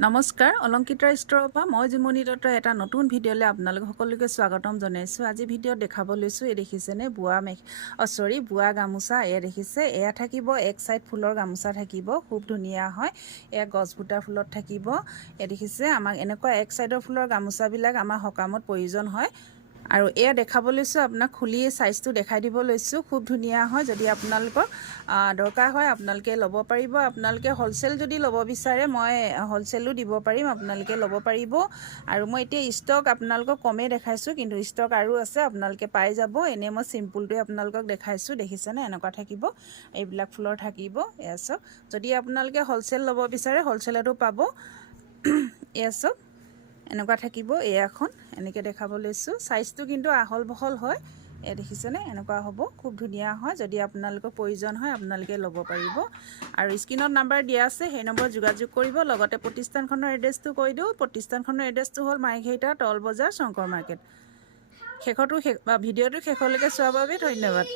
নমস্কাৰ অলংকিতাৰ ষ্টৰৰ পৰা মই জিমনি দত্তৰ এটা নতুন ভিডিঅ'লৈ আপোনালোক সকলোকে স্বাগতম জনাইছোঁ। আজি ভিডিঅ'ত দেখাব লৈছোঁ এই দেখিছেনে বোৱা গামোচা এয়া দেখিছে। এয়া থাকিব এক সাইড ফুলৰ গামোচা থাকিব, খুব ধুনীয়া হয়। এয়া গছবুটা ফুলত থাকিব। এয়া দেখিছে আমাক এনেকুৱা এক সাইডৰ ফুলৰ গামোচাবিলাক আমাৰ সকামত প্ৰয়োজন হয়। আৰু এয়া দেখাব লৈছোঁ আপোনাক খুলি সাইজটো দেখাই দিব লৈছোঁ। খুব ধুনীয়া হয়। যদি আপোনালোকৰ দৰকাৰ হয় আপোনালোকে ল'ব পাৰিব। আপোনালোকে হোলচেল যদি ল'ব বিচাৰে মই হোলচেলো দিব পাৰিম, আপোনালোকে ল'ব পাৰিব। আৰু মই এতিয়া ষ্টক আপোনালোকক কমেই দেখাইছোঁ, কিন্তু ষ্টক আৰু আছে, আপোনালোকে পাই যাব। এনেই মই চিম্পুলটোৱে আপোনালোকক দেখাইছোঁ। দেখিছেনে এনেকুৱা থাকিব, এইবিলাক ফুলৰ থাকিব। এয়া চাওক, যদি আপোনালোকে হোলচেল ল'ব বিচাৰে হোলচেলতো পাব। এয়া চাওক এনেকুৱা থাকিব। এয়াখন এনেকৈ দেখাব লৈছোঁ। চাইজটো কিন্তু আহল বহল হয়। এয়া দেখিছেনে এনেকুৱা হ'ব, খুব ধুনীয়া হয়। যদি আপোনালোকৰ প্ৰয়োজন হয় আপোনালোকে ল'ব পাৰিব। আৰু স্ক্ৰীনত নাম্বাৰ দিয়া আছে, সেই নম্বৰত যোগাযোগ কৰিব। লগতে প্ৰতিষ্ঠানখনৰ এড্ৰেছটো কৈ দিওঁ। প্ৰতিষ্ঠানখনৰ এড্ৰেছটো হ'ল মাৰ্ঘেৰিটা তল বজাৰ শংকৰ মাৰ্কেট। ভিডিঅ'টো শেষলৈকে চোৱাৰ বাবে ধন্যবাদ।